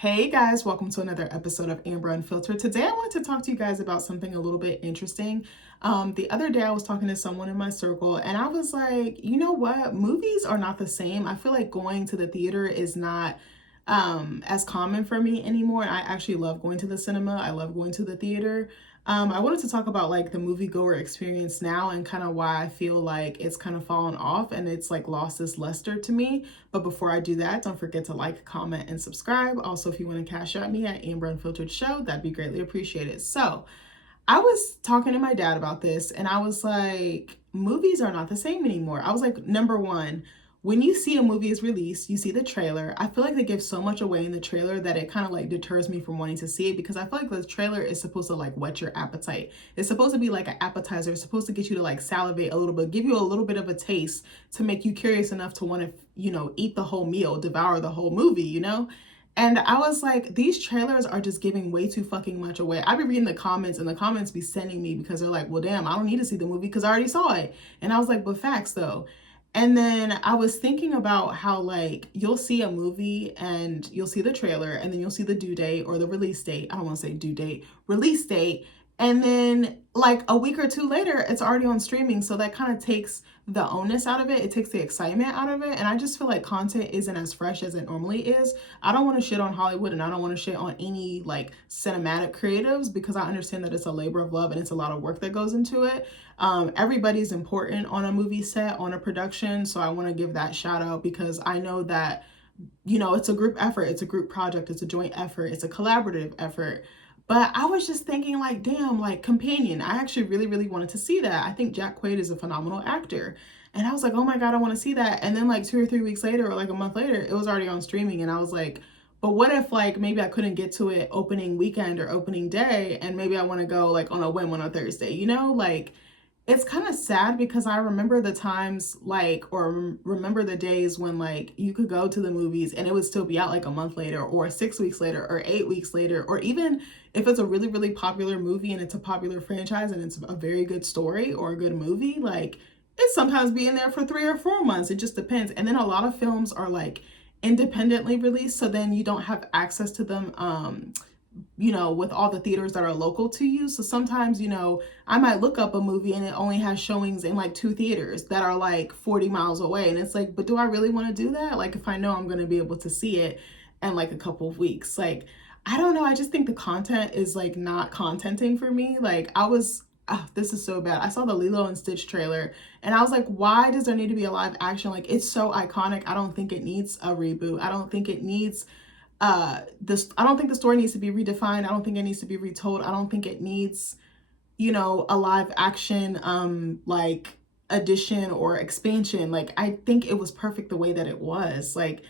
Hey guys, welcome to another episode of Amber Unfiltered. Today I wanted to talk to you guys about something a little bit interesting. The other day I was talking to someone in my circle and I was like, you know what? Movies are not the same. I feel like going to the theater is not as common for me anymore. And I actually love going to the cinema. I love going to the theater. I wanted to talk about like the moviegoer experience now and kind of why I feel like it's kind of fallen off and it's like lost its luster to me. But before I do that, don't forget to like, comment, and subscribe. Also, if you want to cash out me at AmberUnfilteredShow, that'd be greatly appreciated. So I was talking to my dad about this and I was like, movies are not the same anymore. I was like, number one, when you see a movie is released, you see the trailer. I feel like they give so much away in the trailer that it kind of like deters me from wanting to see it because I feel like the trailer is supposed to like whet your appetite. It's supposed to be like an appetizer. It's supposed to get you to like salivate a little bit, give you a little bit of a taste to make you curious enough to want to, eat the whole meal, devour the whole movie. And I was like, these trailers are just giving way too fucking much away. I be reading the comments and the comments be sending me because they're like, well, damn, I don't need to see the movie because I already saw it. And I was like, but facts though. And then I was thinking about how like you'll see a movie and you'll see the trailer and then you'll see the due date or the release date. I don't want to say due date, release date. And then like a week or two later, it's already on streaming. So that kind of takes the onus out of it. It takes the excitement out of it. And I just feel like content isn't as fresh as it normally is. I don't want to shit on Hollywood and I don't want to shit on any like cinematic creatives because I understand that it's a labor of love and it's a lot of work that goes into it. Everybody's important on a movie set, on a production. So I want to give that shout out because I know that, it's a group effort. It's a group project. It's a joint effort. It's a collaborative effort. But I was just thinking like, damn, like Companion. I actually really, really wanted to see that. I think Jack Quaid is a phenomenal actor. And I was like, oh my God, I want to see that. And then like 2 or 3 weeks later or like a month later, it was already on streaming. And I was like, but what if like maybe I couldn't get to it opening weekend or opening day and maybe I want to go like on a whim on a Thursday, Like it's kind of sad because I remember the times like, or remember the days when like you could go to the movies and it would still be out like a month later or 6 weeks later or 8 weeks later, or even if it's a really, really popular movie and it's a popular franchise and it's a very good story or a good movie, like it sometimes be in there for 3 or 4 months. It just depends. And then a lot of films are like independently released. So then you don't have access to them, with all the theaters that are local to you. So sometimes, I might look up a movie and it only has showings in like 2 theaters that are like 40 miles away. And it's like, but do I really want to do that? Like if I know I'm going to be able to see it in like a couple of weeks, like, I don't know. I just think the content is like not contenting for me. Like this is so bad. I saw the Lilo and Stitch trailer and I was like, why does there need to be a live action? Like it's so iconic. I don't think it needs a reboot. I don't think it needs I don't think the story needs to be redefined. I don't think it needs to be retold. I don't think it needs, a live action like addition or expansion. Like I think it was perfect the way that it was. Like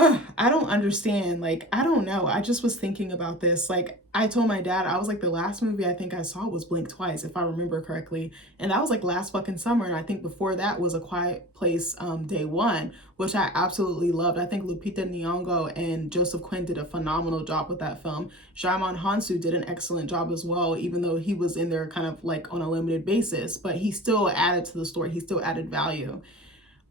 I don't understand. Like, I don't know. I just was thinking about this. Like, I told my dad, I was like, the last movie I think I saw was Blink Twice, if I remember correctly. And that was like last fucking summer. And I think before that was A Quiet Place Day One, which I absolutely loved. I think Lupita Nyong'o and Joseph Quinn did a phenomenal job with that film. Djimon Hounsou did an excellent job as well, even though he was in there kind of like on a limited basis. But he still added to the story. He still added value.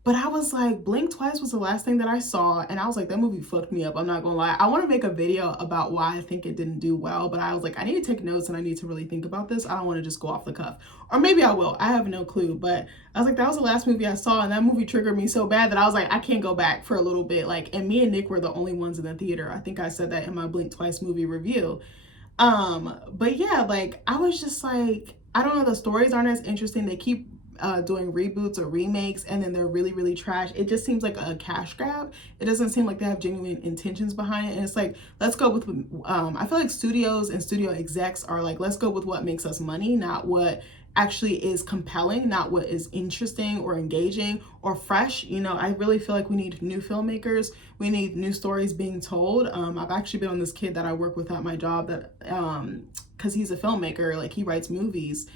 But I was like, Blink Twice was the last thing that I saw. And I was like, that movie fucked me up. I'm not gonna lie. I want to make a video about why I think it didn't do well. But I was like, I need to take notes and I need to really think about this. I don't want to just go off the cuff. Or maybe I will. I have no clue. But I was like, that was the last movie I saw. And that movie triggered me so bad that I was like, I can't go back for a little bit. Like, and me and Nick were the only ones in the theater. I think I said that in my Blink Twice movie review. But yeah, like, I was just like, I don't know. The stories aren't as interesting. They keep doing reboots or remakes and then they're really, really trash. It just seems like a cash grab. It doesn't seem like they have genuine intentions behind it. And it's like, let's go with, I feel like studios and studio execs are like, let's go with what makes us money, not what actually is compelling, not what is interesting or engaging or fresh. I really feel like we need new filmmakers. We need new stories being told. I've actually been on this kid that I work with at my job that, cause he's a filmmaker, like he writes movies.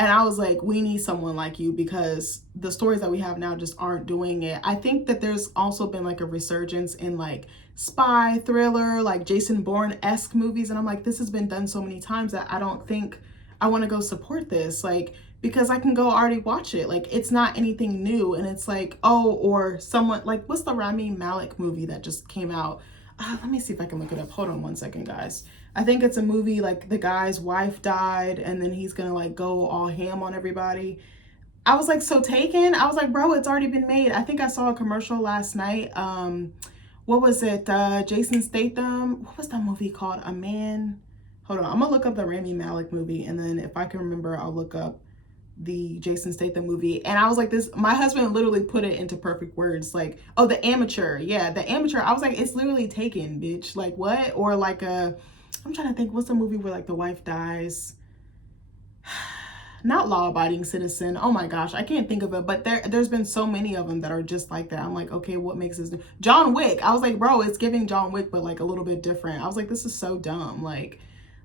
And I was like, we need someone like you because the stories that we have now just aren't doing it. I think that there's also been like a resurgence in like spy, thriller, like Jason Bourne-esque movies. And I'm like, this has been done so many times that I don't think I want to go support this. Like, because I can go already watch it. Like, it's not anything new. And it's like, oh, or someone like, what's the Rami Malek movie that just came out? Let me see if I can look it up. Hold on one second, guys. I think it's a movie like the guy's wife died and then he's gonna like go all ham on everybody. I was like so taken. I was like, bro, it's already been made. I think I saw a commercial last night. What was it? Jason Statham. What was that movie called? A Man. Hold on. I'm gonna look up the Rami Malek movie, and then if I can remember, I'll look up the Jason Statham movie. And I was like, this, my husband literally put it into perfect words. Like, oh, The Amateur. Yeah, The Amateur. I was like, it's literally Taken, bitch. Like, what? Or like I'm trying to think, what's the movie where like the wife dies? Not Law Abiding Citizen. Oh my gosh, I can't think of it. But there's been so many of them that are just like that. I'm like, okay, what makes this new? John Wick. I was like, bro, it's giving John Wick, but like a little bit different. I was like, this is so dumb. Like,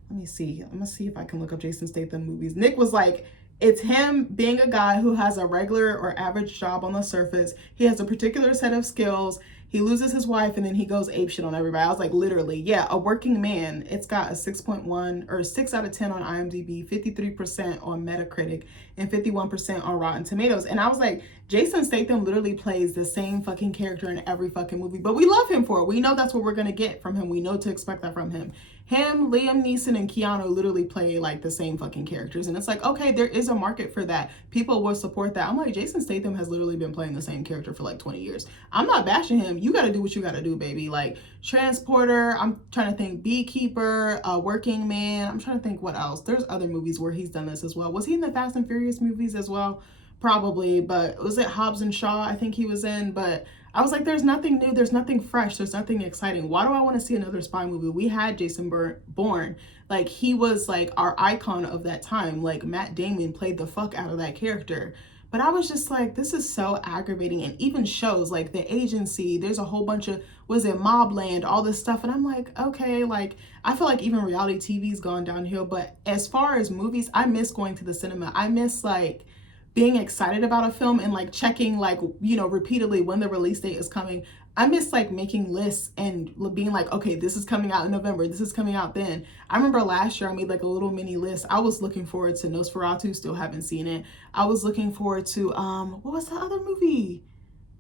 let me see. I'm gonna see if I can look up Jason Statham movies. Nick was like, it's him being a guy who has a regular or average job on the surface. He has a particular set of skills. He loses his wife and then he goes apeshit on everybody. I was like, literally, yeah, a working man. It's got a 6.1 or 6 out of 10 on IMDb, 53% on Metacritic, and 51% on Rotten Tomatoes. And I was like, Jason Statham literally plays the same fucking character in every fucking movie, but we love him for it. We know that's what we're gonna get from him. We know to expect that from him. Him, Liam Neeson, and Keanu literally play like the same fucking characters. And it's like, okay, there is a market for that. People will support that. I'm like, Jason Statham has literally been playing the same character for like 20 years. I'm not bashing him. You got to do what you got to do, baby. Like Transporter, I'm trying to think, Beekeeper, Working Man. I'm trying to think what else. There's other movies where he's done this as well. Was he in the Fast and Furious movies as well? Probably, but was it Hobbs and Shaw? I think he was in, but I was like, there's nothing new, there's nothing fresh, there's nothing exciting. Why do I want to see another spy movie? We had Jason Bourne. Like, he was like our icon of that time. Like, Matt Damon played the fuck out of that character. But I was just like, this is so aggravating. And even shows like The Agency, there's a whole bunch of, was it Mobland, all this stuff. And I'm like, okay, like, I feel like even reality TV's gone downhill. But as far as movies, I miss going to the cinema. I miss like being excited about a film and like checking like, you know, repeatedly when the release date is coming. I miss like making lists and being like, okay, this is coming out in November, this is coming out then. I remember last year I made like a little mini list. I was looking forward to Nosferatu, still haven't seen it. I was looking forward to what was the other movie?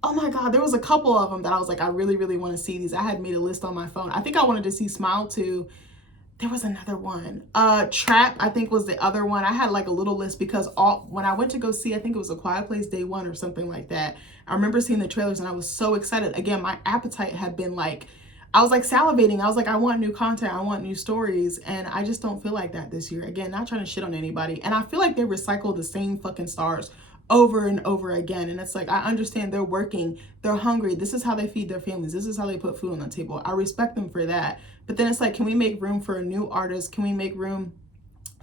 Oh my God, there was a couple of them that I was like, I really, really want to see these. I had made a list on my phone. I think I wanted to see Smile 2. There was another one. Trap, I think, was the other one. I had like a little list because when I went to go see, I think it was A Quiet Place Day 1 or something like that. I remember seeing the trailers and I was so excited. Again, my appetite had been like, I was like salivating. I was like, I want new content. I want new stories. And I just don't feel like that this year. Again, not trying to shit on anybody. And I feel like they recycle the same fucking stars over and over again. And it's like, I understand they're working, they're hungry. This is how they feed their families. This is how they put food on the table. I respect them for that. But then it's like, can we make room for a new artist? Can we make room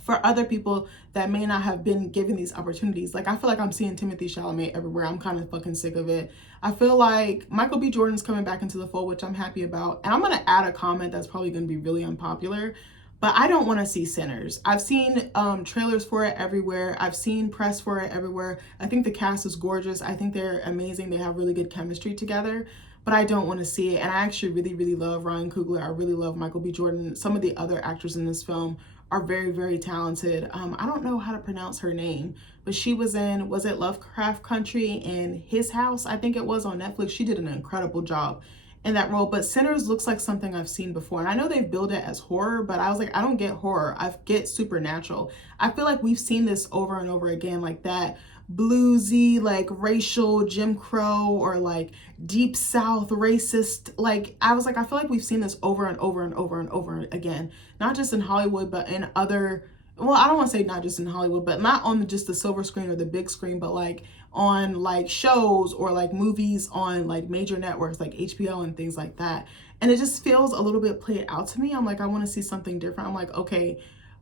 for other people that may not have been given these opportunities? Like, I feel like I'm seeing Timothy Chalamet everywhere. I'm kind of fucking sick of it. I feel like Michael B. Jordan's coming back into the fold, which I'm happy about. And I'm going to add a comment that's probably going to be really unpopular, but I don't want to see Sinners. I've seen trailers for it everywhere. I've seen press for it everywhere. I think the cast is gorgeous. I think they're amazing. They have really good chemistry together, but I don't want to see it. And I actually really, really love Ryan Coogler. I really love Michael B. Jordan. Some of the other actors in this film are very, very talented. I don't know how to pronounce her name, but she was in, was it Lovecraft Country and His House? I think it was on Netflix. She did an incredible job in that role. But Sinners looks like something I've seen before. And I know they've billed it as horror, but I was like, I don't get horror. I get supernatural. I feel like we've seen this over and over again, like that bluesy, like racial Jim Crow or like deep South racist. Like, I was like, I feel like we've seen this over and over and over and over again, not just in Hollywood, but in other, well, I don't want to say not just in Hollywood, but not on just the silver screen or the big screen, but like on like shows or like movies on like major networks like HBO and things like that. And it just feels a little bit played out to me. I'm like, I want to see something different. I'm like, okay,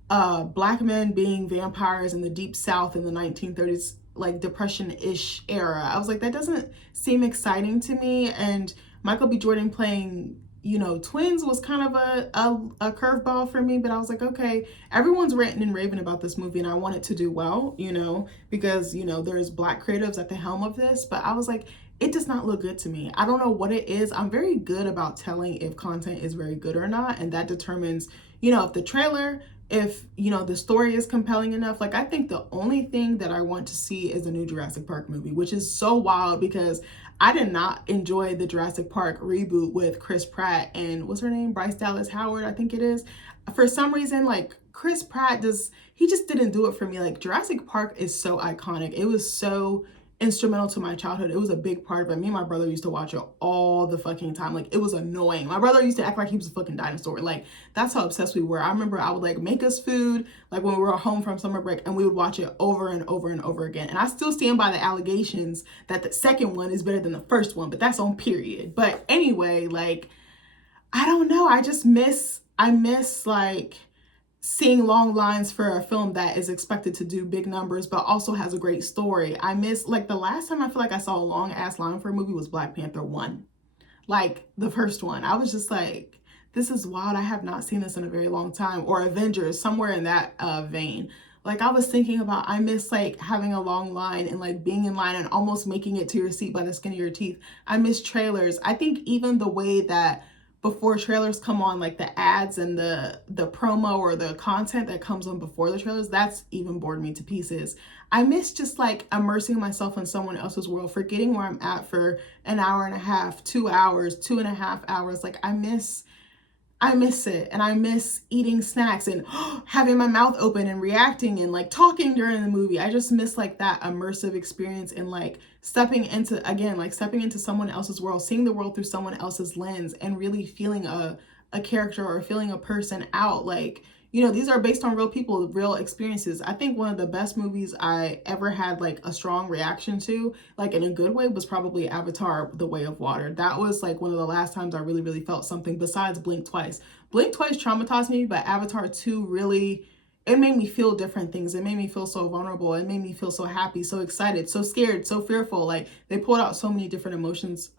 black men being vampires in the deep South in the 1930s, like Depression-ish era. I was like, that doesn't seem exciting to me. And Michael B. Jordan playing, you know, twins was kind of a curveball for me, but I was like, okay, everyone's ranting and raving about this movie and I want it to do well, you know, because, you know, there's black creatives at the helm of this, but I was like, it does not look good to me. I don't know what it is. I'm very good about telling if content is very good or not, and that determines, you know, if the trailer if, you know, the story is compelling enough. Like, I think the only thing that I want to see is a new Jurassic Park movie, which is so wild because I did not enjoy the Jurassic Park reboot with Chris Pratt and what's her name? Bryce Dallas Howard, I think it is. For some reason, like, Chris Pratt he just didn't do it for me. Like, Jurassic Park is so iconic. It was so instrumental to my childhood. It was a big part of it. Me and my brother used to watch it all the fucking time. Like, it was annoying. My brother used to act like he was a fucking dinosaur. Like, that's how obsessed we were. I remember I would like make us food, like when we were home from summer break, and we would watch it over and over and over again. And I still stand by the allegations that the second one is better than the first one, but that's on period. But anyway, like, I don't know. I miss like seeing long lines for a film that is expected to do big numbers but also has a great story. I miss, like, the last time I feel like I saw a long ass line for a movie was Black Panther 1. Like, the first one. I was just like, this is wild. I have not seen this in a very long time. Or Avengers, somewhere in that vein. Like, I was thinking about, I miss like having a long line and like being in line and almost making it to your seat by the skin of your teeth. I miss trailers. I think even the way that before trailers come on, like the ads and the promo or the content that comes on before the trailers, that's even bored me to pieces. I miss just like immersing myself in someone else's world, forgetting where I'm at for an hour and a half, 2 hours, 2.5 hours. Like, I miss it. And I miss eating snacks and having my mouth open and reacting and like talking during the movie. I just miss like that immersive experience and like stepping into someone else's world, seeing the world through someone else's lens and really feeling a character or feeling a person out. Like, you know, these are based on real people, real experiences. I think one of the best movies I ever had like a strong reaction to, like in a good way, was probably Avatar: The Way of Water. That was like one of the last times I really, really felt something besides Blink Twice. Blink Twice traumatized me, but Avatar 2 really, it made me feel different things. It made me feel so vulnerable. It made me feel so happy, so excited, so scared, so fearful. Like, they pulled out so many different emotions.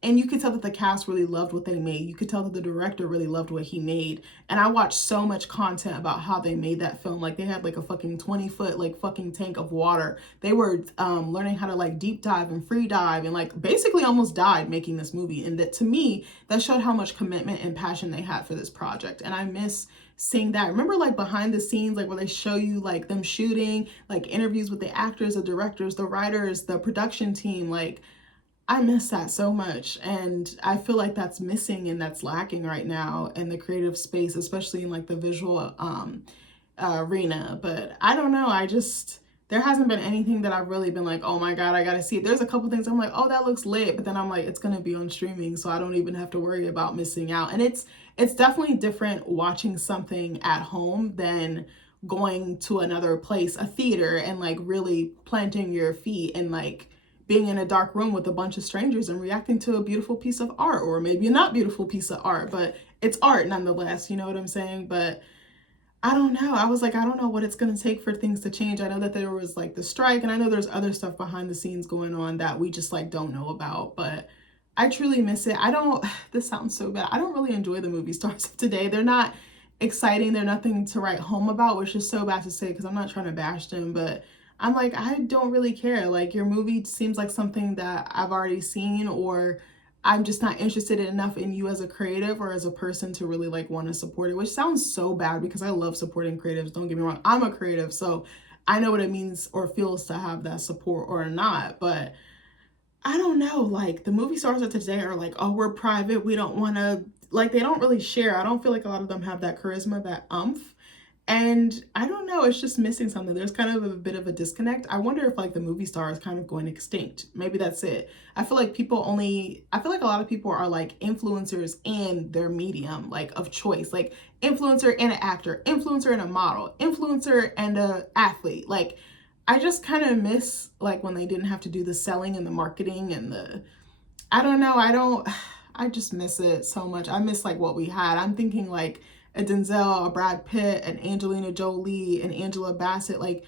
And you could tell that the cast really loved what they made. You could tell that the director really loved what he made. And I watched so much content about how they made that film. Like, they had like a fucking 20-foot like fucking tank of water. They were learning how to like deep dive and free dive and like basically almost died making this movie. And that, to me, that showed how much commitment and passion they had for this project. And I miss seeing that. Remember, like, behind the scenes, like where they show you like them shooting, like interviews with the actors, the directors, the writers, the production team. Like, I miss that so much, and I feel like that's missing and that's lacking right now in the creative space, especially in like the visual arena. But I don't know, there hasn't been anything that I've really been like, oh my God, I gotta see it. There's a couple things I'm like, oh, that looks lit, but then I'm like, it's gonna be on streaming, so I don't even have to worry about missing out. And it's definitely different watching something at home than going to another place, a theater, and like really planting your feet and like being in a dark room with a bunch of strangers and reacting to a beautiful piece of art, or maybe a not beautiful piece of art, but it's art nonetheless, you know what I'm saying? But I don't know. I was like, I don't know what it's going to take for things to change. I know that there was like the strike, and I know there's other stuff behind the scenes going on that we just like don't know about, but I truly miss it. This sounds so bad. I don't really enjoy the movie stars of today. They're not exciting. They're nothing to write home about, which is so bad to say because I'm not trying to bash them, but I'm like, I don't really care. Like, your movie seems like something that I've already seen, or I'm just not interested enough in you as a creative or as a person to really like want to support it, which sounds so bad because I love supporting creatives. Don't get me wrong. I'm a creative, so I know what it means or feels to have that support or not. But I don't know, like, the movie stars of today are like, oh, we're private. We don't want to, like, they don't really share. I don't feel like a lot of them have that charisma, that umph. And I don't know, it's just missing something. There's kind of a bit of a disconnect. I wonder if like the movie star is kind of going extinct. Maybe that's it. I feel like a lot of people are like influencers in their medium, like of choice, like influencer and an actor, influencer and a model, influencer and a athlete. Like, I just kind of miss like when they didn't have to do the selling and the marketing and I don't know. I just miss it so much. I miss like what we had. I'm thinking like a Denzel, a Brad Pitt, an Angelina Jolie, an Angela Bassett. Like,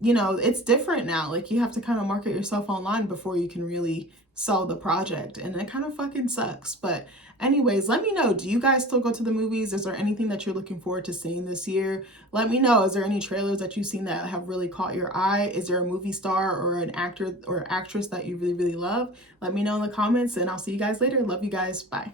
you know, it's different now. Like, you have to kind of market yourself online before you can really sell the project. And it kind of fucking sucks. But anyways, let me know. Do you guys still go to the movies? Is there anything that you're looking forward to seeing this year? Let me know. Is there any trailers that you've seen that have really caught your eye? Is there a movie star or an actor or actress that you really, really love? Let me know in the comments, and I'll see you guys later. Love you guys. Bye.